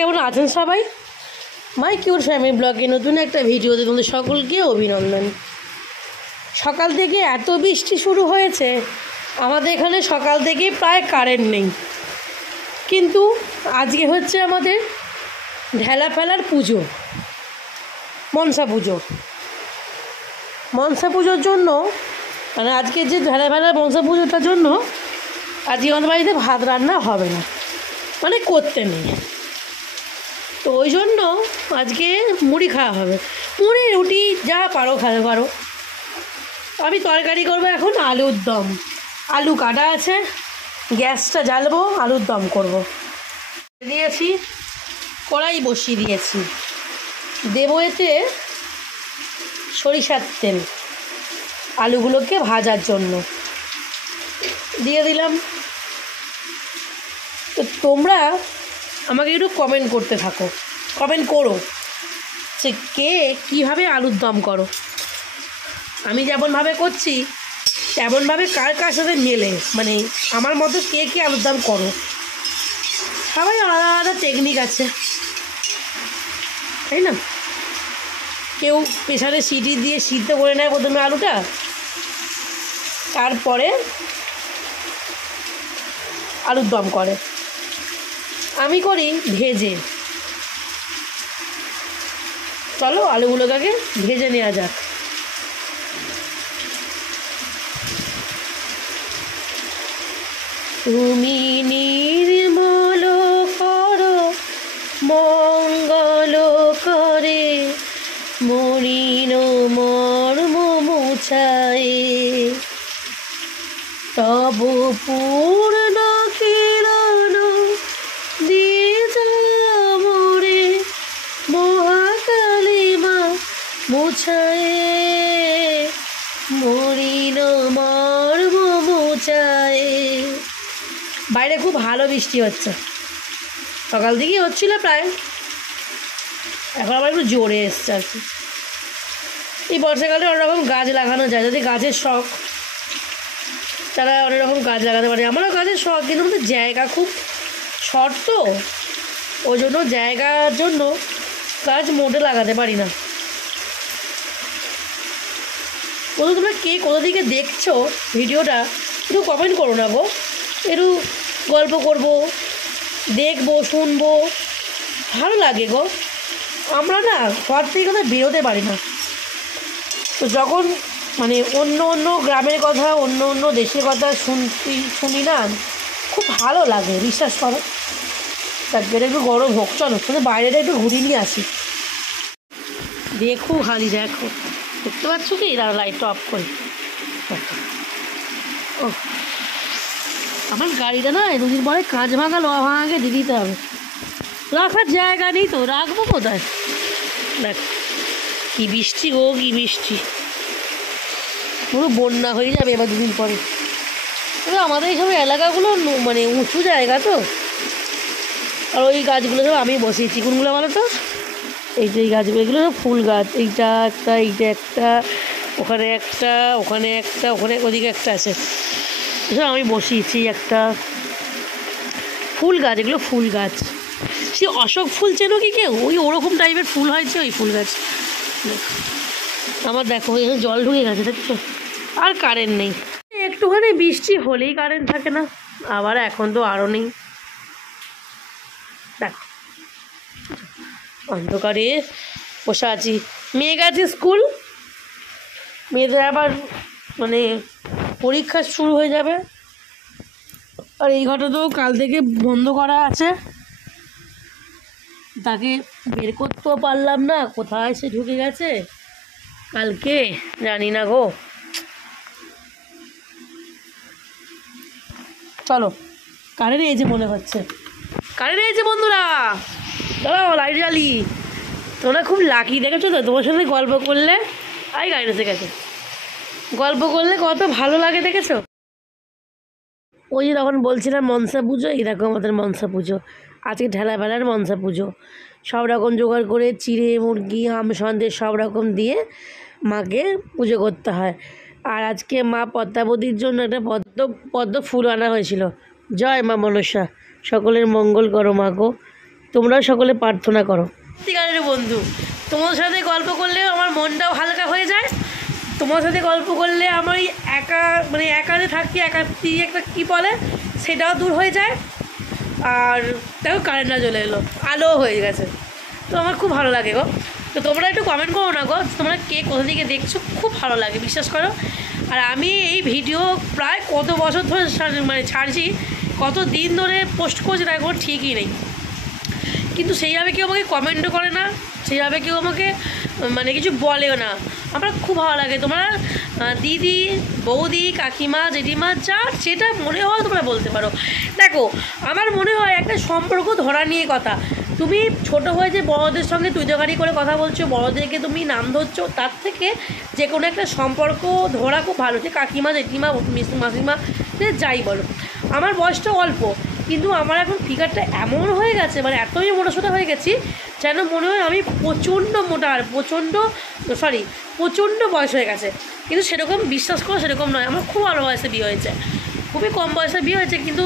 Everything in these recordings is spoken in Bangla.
কেমন আছেন সবাই? মাই কিউট ফ্যামিলি ব্লগে নতুন একটা ভিডিওতে তোমাদের সকলকে অভিনন্দন। সকাল থেকে এত বৃষ্টি শুরু হয়েছে, আমাদের এখানে সকাল থেকে প্রায় কারেন্ট নেই। কিন্তু আজকে হচ্ছে আমাদের ঢেলা ফেলার পুজো, মনসা পুজো। মনসা পুজোর জন্য মানে আজকে যে ঢেলা ফেলার মনসা পুজোটার জন্য আজকে আমাদের বাড়িতে ভাত রান্না হবে না, মানে করতে নেই। তো ওই জন্য আজকে মুড়ি খাওয়া হবে, মুড়ি রুটি যা পারো খেতে পারো। আমি তরকারি করবো এখন আলুর দম। আলু কাটা আছে, গ্যাসটা জ্বালবো, আলুর দম করব। দিয়েছি, কড়াই বসিয়ে দিয়েছি, দেবো এতে সরিষার তেল আলুগুলোকে ভাজার জন্য দিয়ে দিলাম। তো তোমরা আমাকে একটু কমেন্ট করতে থাকো, কমেন্ট করো যে কে কীভাবে আলুর দম করো। আমি যেমনভাবে করছি তেমনভাবে কার কার সাথে মেলে, মানে আমার মতো কে কে আলুর দম করো। সবাই আলাদা আলাদা টেকনিক আছে, তাই না? কেউ প্রেসারে সিটি দিয়ে সিদ্ধ করে নেয় প্রথমে আলুটা, তারপরে আলুর দম করে। আমি করি ভেজে। চলো আলুগুলোকে আগে ভেজে নেওয়া যাক। তুমি নির্মল করো মঙ্গল করে, মলিন মর্ম মুছায়, তব পূর্ণ কিরণ দিয়ে মোরে মহাকালী মা মুছায়, মলিন মর্ম মুছায়। বাইরে খুব ভালো বৃষ্টি হচ্ছে, সকাল থেকেই হচ্ছিল প্রায়, এখন আবার একটু জোরে এসছে আর কি। এই বর্ষাকালে অনেক রকম গাছ লাগানো যায়, যদি গাছের শখ তারা অনেক রকম গাছ লাগাতে পারে। আমারও গাছের শখ, কিন্তু আমাদের জায়গা খুব শর্ট, তো ওই জন্য জায়গার জন্য গাছ মোটে লাগাতে পারি না। বলতো তোমরা কে কোথা দিকে দেখছো ভিডিওটা একটু কমেন্ট করো না গো। একটু গল্প করব, দেখবো, শুনবো, ভালো লাগে গো। আমরা না ঘর থেকে কোথাও বেরোতে পারি না, তো যখন মানে অন্য অন্য গ্রামের কথা, অন্য অন্য দেশের কথা শুনি না, খুব ভালো লাগে, বিশ্বাস করো। তাকে একটু গরম হোক, চলো তাহলে বাইরেটা একটু ঘুরিয়ে নিয়ে আসি। দেখো খালি দেখো, দেখতে পাচ্ছ কি? লাইটটা অফ করি। ও আমার গাড়িটা না দুদিন পরে কাঁচ ভাঙা লোহা ভাঙাকে দিয়ে দিতে হবে, রাখার জায়গা নেই তো, রাখবো কোথায়? দেখ কী বৃষ্টি গো, কী বৃষ্টি, পুরো বন্যা হয়ে যাবে এবার দুদিন পরে। তবে আমাদের এইসব এলাকাগুলো মানে উঁচু জায়গা তো, আর ওই গাছগুলো সব আমি বসিয়েছি। কোনগুলো বলো তো? এই যে এই গাছগুলো, এগুলো সব ফুল গাছ। এইটা একটা, এইটা একটা, ওখানে একটা, ওখানে একটা, ওখানে ওদিকে একটা আছে, এসব আমি বসিয়েছি। একটা ফুল গাছ, এগুলো ফুল গাছ। সে অশোক ফুল চেনো কি কেউ? ওই ওরকম টাইপের ফুল হয়েছে ওই ফুল গাছ। আমার দেখো এখানে জল ঢুকে গেছে, দেখছো? আর কারেন্ট নেই, একটুখানি বৃষ্টি হলেই কারেন্ট থাকে না, আবার এখন তো আরও নেই। দেখো অন্ধকারে বসে আছি। মেয়ে গেছে স্কুল, মেয়েদের আবার মানে পরীক্ষা শুরু হয়ে যাবে। আর এই ঘরটা তো কাল থেকে বন্ধ করা আছে, তাকে বের করতেও পারলাম না, কোথায় সে ঢুকে গেছে কালকে জানি না গো। চলো কারেন্ট এই যে মনে হচ্ছে, কারেন্ট এই যে বন্ধুরা, দাঁড়াও লাইট জ্বালি। তোমরা খুব লাকি দেখেছো তো, তোমার সাথে গল্প করলে আই কারেন্ট এসে গেছে, গল্প করলে কত ভালো লাগে দেখেছো। ওই যে তখন বলছিলাম মনসা পুজো, এই দেখো আমাদের মনসা পুজো আজকে, ঢেলা ফেলার মনসা পুজো। সব রকম জোগাড় করে চিড়ে মুরগি আম সন্দেশ সব রকম দিয়ে মাকে পুজো করতে হয়। আর আজকে মা পদ্মাবতীর জন্য একটা পদ্ম ফুল আনা হয়েছিল। জয় মা মনসা, সকলের মঙ্গল করো মা গো। তোমরাও সকলে প্রার্থনা করো। সত্যিকারের বন্ধু, তোমার সাথে গল্প করলে আমার মনটাও হালকা হয়ে যায়। তোমার সাথে গল্প করলে আমার একা মানে একাতে থাকি, একাত্তি একটা কী বলে সেটাও দূর হয়ে যায়। আর দেখো কারেন্টটা চলে এলো, আলোও হয়ে গেছে, তো আমার খুব ভালো লাগে গো। তো তোমরা একটু কমেন্ট করো না গো, তোমরা কে কোথা থেকে দেখছো, খুব ভালো লাগে বিশ্বাস করো। আর আমি এই ভিডিও প্রায় কত বছর ধরে মানে ছাড়ছি, কত দিন ধরে পোস্ট করছি, তাই কোনো ঠিকই নেই। কিন্তু সেইভাবে কেউ আমাকে কমেন্টও করে না, সেইভাবে কেউ আমাকে মানে কিছু বলেও না। আমার খুব ভালো লাগে। তোমরা দিদি, বৌদি, কাকিমা, জেঠিমা যা যেটা মনে হয় তোমরা বলতে পারো। দেখো আমার মনে হয় একটা সম্পর্ক ধরা নিয়ে কথা। তুমি ছোট হয়ে যে বড়দের সঙ্গে তুই তকারি করে কথা বলছো, বড়দেরকে তুমি নাম ধরছো, তার থেকে যে কোনো একটা সম্পর্ক ধরা খুব ভালো। যে কাকিমা, জেঠিমা, মাসিমা যাই বলো। আমার বয়সটা অল্প, কিন্তু আমার এখন ফিগারটা এমন হয়ে গেছে, মানে এতই মোটাসোটা হয়ে গেছি যেন মনে হয় আমি প্রচণ্ড মোটা, আর প্রচণ্ড বয়স হয়ে গেছে। কিন্তু সেরকম বিশ্বাস করো সেরকম নয়। আমার খুব ভালো বয়সে বিয়ে হয়েছে, খুবই কম বয়সে বিয়ে হয়েছে, কিন্তু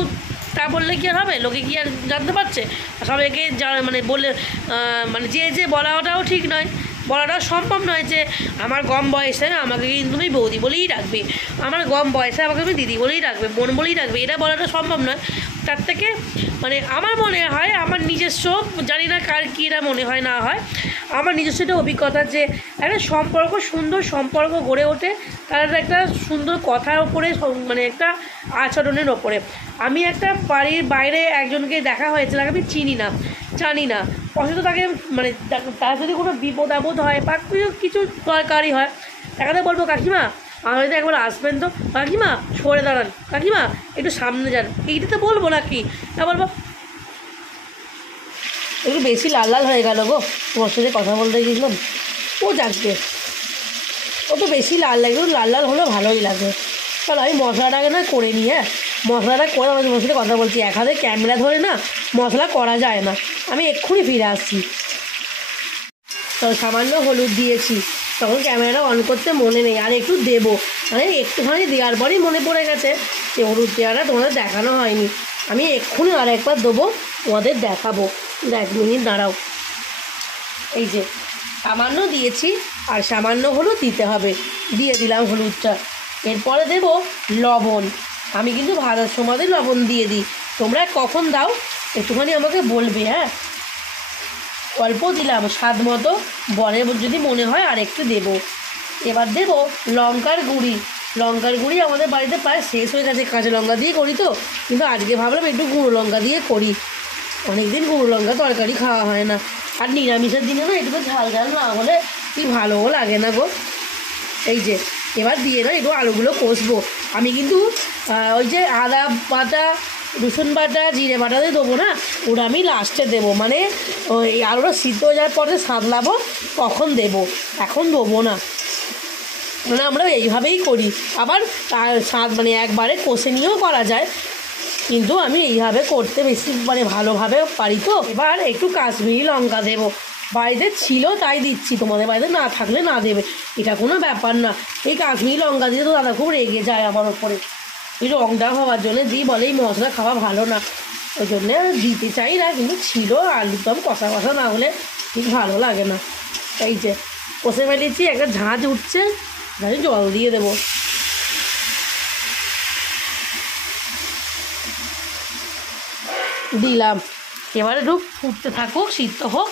তা বললে কি আর হবে? লোকে কি আর জানতে পারছে? সবাইকে মানে বলে মানে যে বলাটাও ঠিক নয়, বলাটাও সম্ভব নয় যে আমার কম বয়সে আমাকে কিন্তু তুমি বৌদি বলেই রাখবে, আমার কম বয়সে আমাকে তুমি দিদি বলেই রাখবে, বোন বলেই রাখবে, এটা বলাটা সম্ভব নয়। তার থেকে মানে আমার মনে হয়, আমার নিজস্ব, জানি না কার কী এটা মনে হয় না হয়, আমার নিজস্ব একটা অভিজ্ঞতা যে একটা সম্পর্ক, সুন্দর সম্পর্ক গড়ে ওঠে তার একটা সুন্দর কথার ওপরে, মানে একটা আচরণের ওপরে। আমি একটা বাড়ির বাইরে একজনকে দেখা হয়েছে, তাকে আমি চিনি না, জানি না, অথচ তাকে মানে তার যদি কোনো বিপদ আপদ হয় বা কিছু দরকারি হয়, তাকে বলবো কাকিমা আমার যদি একবার আসবেন তো, কাকিমা সরে দাঁড়ান, কাকিমা একটু সামনে যান, এইটা তো বলবো নাকি না বলবো। একটু বেশি লাল লাল হয়ে গেল গো, তোমার সাথে কথা বলতে গেছিলাম। ও যাচ্ছে, ও তো বেশি লাল লাগে, লাল লাল হলে ভালোই লাগে। চলো আমি মশলাটাকে না করে নিই। হ্যাঁ, মশলাটা করে আমি তোমার সাথে কথা বলছি, এক হাতে ক্যামেরা ধরে না মশলা করা যায় না। আমি এক্ষুনি ফিরে আসছি। তো সামান্য হলুদ দিয়েছি, তখন ক্যামেরাটা অন করতে মনে নেই, আর একটু দেবো, মানে একটুখানি দেওয়ার পরই মনে পড়ে গেছে যে হলুদ দেওয়াটা তোমাদের দেখানো হয়নি। আমি এক্ষুনি আর একবার দেবো, তোমাদের দেখাবো। 1 মিনিট দাঁড়াও। এই যে সামান্য দিয়েছি, আর সামান্য হলুদ দিতে হবে, দিয়ে দিলাম হলুদটা। এরপরে দেবো লবণ। আমি কিন্তু ভাজার সময় লবণ দিয়ে দিই, তোমরা কখন দাও একটুখানি আমাকে বলবে। হ্যাঁ, অল্প দিলাম স্বাদ মতো, বলে যদি মনে হয় আর একটু দেবো। এবার দেবো লঙ্কার গুঁড়ি। লঙ্কার গুঁড়ি আমাদের বাড়িতে প্রায় শেষ হয়ে গেছে, কাঁচা লঙ্কা দিয়ে করি তো, কিন্তু আজকে ভাবলাম একটু গুঁড়ো লঙ্কা দিয়ে করি। অনেকদিন গুঁড়ো লঙ্কা তরকারি খাওয়া হয় না, আর নিরামিষের দিনে না একটু ঝাল ঝাল না হলে কি ভালোও লাগে না গো। এই যে এবার দিয়ে না একটু আলুগুলো কষবো। আমি কিন্তু ওই যে আদা বাটা, রসুন বাটা, জিরে বাটাতে দেবো না, ওটা আমি লাস্টে দেবো, মানে ওই আলুটা সিদ্ধ হয়ে যাওয়ার পরে সাদলাবো তখন দেবো, এখন দেবো না। মানে আমরা এইভাবেই করি। আবার স্বাদ মানে একবারে কষে নিয়েও করা যায়, কিন্তু আমি এইভাবে করতে বেশি মানে ভালোভাবে পারি। তো এবার একটু কাশ্মীরি লঙ্কা দেবো, বাড়িতে ছিল তাই দিচ্ছি, তোমাদের বাড়িতে না থাকলে না দেবে, এটা কোনো ব্যাপার না। এই কাশ্মীরি লঙ্কা দিয়ে তো দাদা খুব রেগে যায় আমার ওপরে, এই রঙটা হওয়ার জন্য দিই, বলে এই মশলা খাওয়া ভালো না, ওই জন্যে আমি দিতে চাই না। কিন্তু ছিল, আলুর দম কষা কষা না হলে ঠিক ভালো লাগে না। এই যে কষে ফেলেছি, একটা ঝাঁঝ উঠছে, আমি জল দিয়ে দেবো। দিলাম, এবারে একটু ফুটতে থাকুক, সিদ্ধ হোক,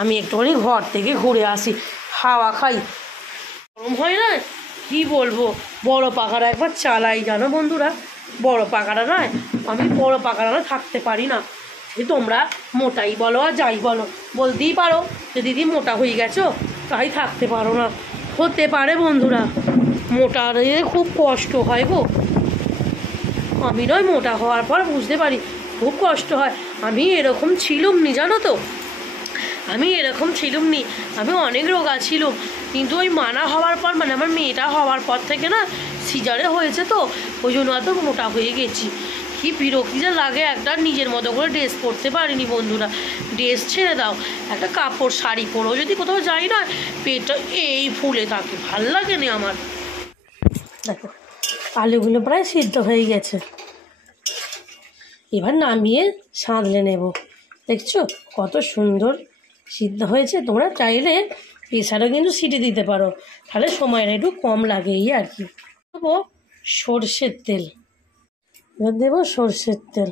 আমি একটুখানি ঘর থেকে ঘুরে আসি, হাওয়া খাই। গরম হয় না, কি বলবো, বড় পাখাটা একবার চালাই জানো বন্ধুরা, বড় পাখাটা নয়, আমি বড় পাখাটা না থাকতে পারি না। যে তোমরা মোটাই বলো আর যাই বলো, বলতেই পারো যে দিদি মোটা হয়ে গেছো তাই থাকতে পারো না, হতে পারে বন্ধুরা, মোটা খুব কষ্ট হয় গো। আমি নয় মোটা হওয়ার পর বুঝতে পারি খুব কষ্ট হয়। আমি এরকম ছিলুম নি জানো তো, আমি এরকম ছিলুম নি, আমি অনেক রোগা ছিলুম, কিন্তু ওই মানা হওয়ার পর, মানে আমার মেয়েটা হওয়ার পর থেকে না সিজারে হয়েছে, তো ওই জন্য এত মোটা হয়ে গেছি। কি বিরক্তি যা লাগে, একটা নিজের মতো করে ড্রেস পরতে পারিনি বন্ধুরা। ড্রেস ছেড়ে দাও, একটা কাপড় শাড়ি পরেও যদি কোথাও যাই না, পেটটা এই ফুলে থাকে, ভাল লাগে না আমার। দেখো আলুগুলো প্রায় সিদ্ধ হয়ে গেছে, এবার নামিয়ে সাঁতলে নেব। দেখছো কত সুন্দর সিদ্ধ হয়েছে। তোমরা চাইলে প্রেসারও কিন্তু সিটি দিতে পারো, তাহলে সময়টা একটু কম লাগে এই আর কি। দেবো সর্ষের তেল, এবার দেবো সর্ষের তেল,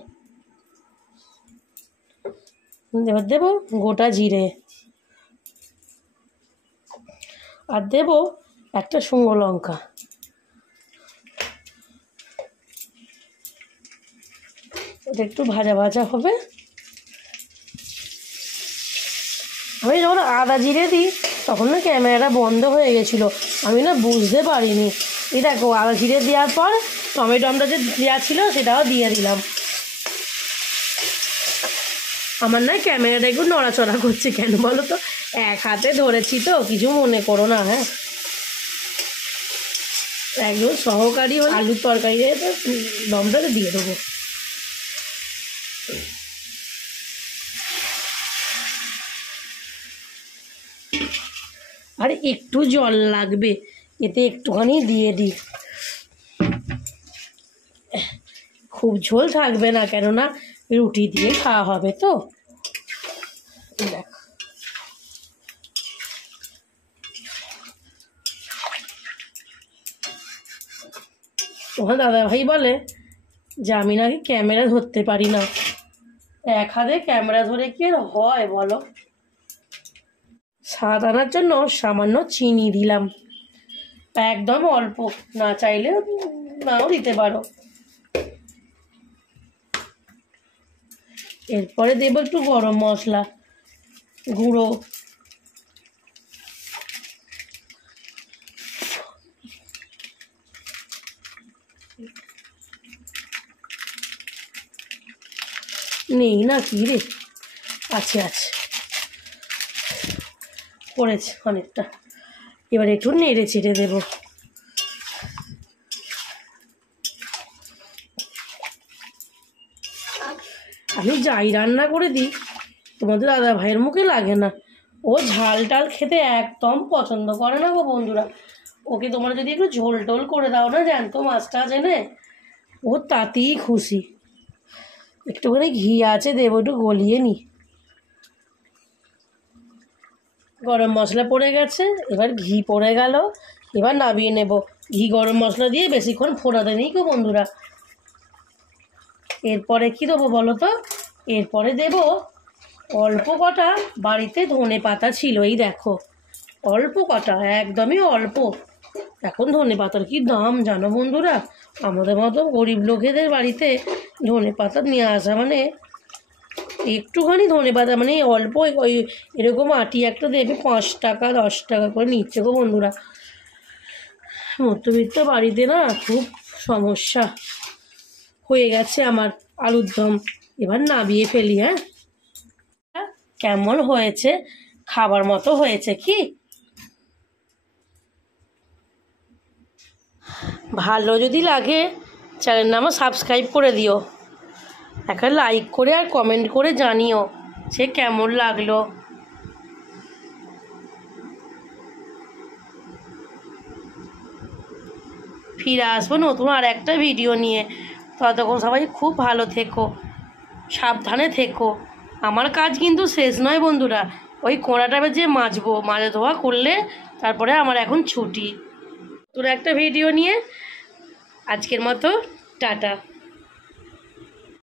এবার দেবো গোটা জিরে, আর দেবো একটা শুকনো লঙ্কা। এটা একটু ভাজা ভাজা হবে। আমি যখন আদা জিরে দিই তখন না ক্যামেরাটা বন্ধ হয়ে গেছিলো, আমি না বুঝতে পারিনি। এই দেখো আদা জিরে দেওয়ার পর টমেটোটা যে দেওয়া ছিল সেটাও দিয়ে দিলাম। আমার না ক্যামেরাটা একটু নড়াচড়া করছে, কেন বলো তো, এক হাতে ধরেছি তো, কিছু মনে করো না। হ্যাঁ, একদম সহকারী হলে আলুর তরকারি দমটা দিয়ে দেবো। আর একটু জল লাগবে, এতে একটুখানি দিয়ে দিই, খুব ঝোল থাকবে না, কেননা রুটি দিয়ে খাওয়া হবে তো। দেখ তোমার দাদাভাই বলে যে আমি নাকি ক্যামেরা ধরতে পারি না। এক হাতে ক্যামেরা ধরে কি আর হয় বলো। স্বাদ আনার জন্য সামান্য চিনি দিলাম, একদম অল্প, না চাইলে নাও দিতে পারো। এরপরে দেবো একটু গরম মশলা গুঁড়ো, নেই না কি রে, আছে আছে, পড়েছে অনেকটা। এবার একটু নেড়ে চেড়ে দেবো। আমি যাই রান্না করে দিই তোমাদের দাদা ভাইয়ের মুখে লাগে না, ও ঝাল টাল খেতে একদম পছন্দ করে না গো বন্ধুরা। ওকে তোমরা যদি একটু ঝোল টোল করে দাও না, জ্যান্ত মাছটা জেনে, ও তাতেই খুশি। একটুখানি ঘি আছে, দেবো একটু গলিয়ে নি। গরম মশলা পড়ে গেছে, এবার ঘি পড়ে গেল, এবার নামিয়ে নেব। ঘি গরম মশলা দিয়ে বেশিক্ষণ ফোটাতে নেই গো বন্ধুরা। এরপরে কি দেবো বলো তো, এরপরে দেব অল্প কটা বাড়িতে ধনে পাতা ছিল, এই দেখো অল্প কটা, একদমই অল্প। এখন ধনে পাতার কি দাম জানো বন্ধুরা, আমাদের মতো গরিব লোকেদের বাড়িতে ধনে পাতা নিয়ে আসা মানে, একটুখানি ধনে পাতা মানে অল্প, ওই এরকম আটি একটা দেবে 5 টাকা 10 টাকা করে নিচ্ছে গো বন্ধুরা। মধ্যবিত্ত বাড়িতে না খুব সমস্যা হয়ে গেছে আমার আলুর দম। এবার নামিয়ে ফেলি। হ্যাঁ, কেমন হয়েছে, খাবার মতো হয়েছে কি? ভালো যদি লাগে চ্যানেল নামে সাবস্ক্রাইব করে দিও, একটা লাইক করে আর কমেন্ট করে জানিও সে কেমন লাগলো। ফিরে আসবো নতুন আর একটা ভিডিও নিয়ে, ততক্ষণ সবাই খুব ভালো থেকো, সাবধানে থেকো। আমার কাজ কিন্তু শেষ নয় বন্ধুরা, ওই কোঁড়াটা যে মাজবো, মাজা ধোয়া করলে তারপরে আমার এখন ছুটি। নতুন একটা ভিডিও নিয়ে আজকের মতো টাটা।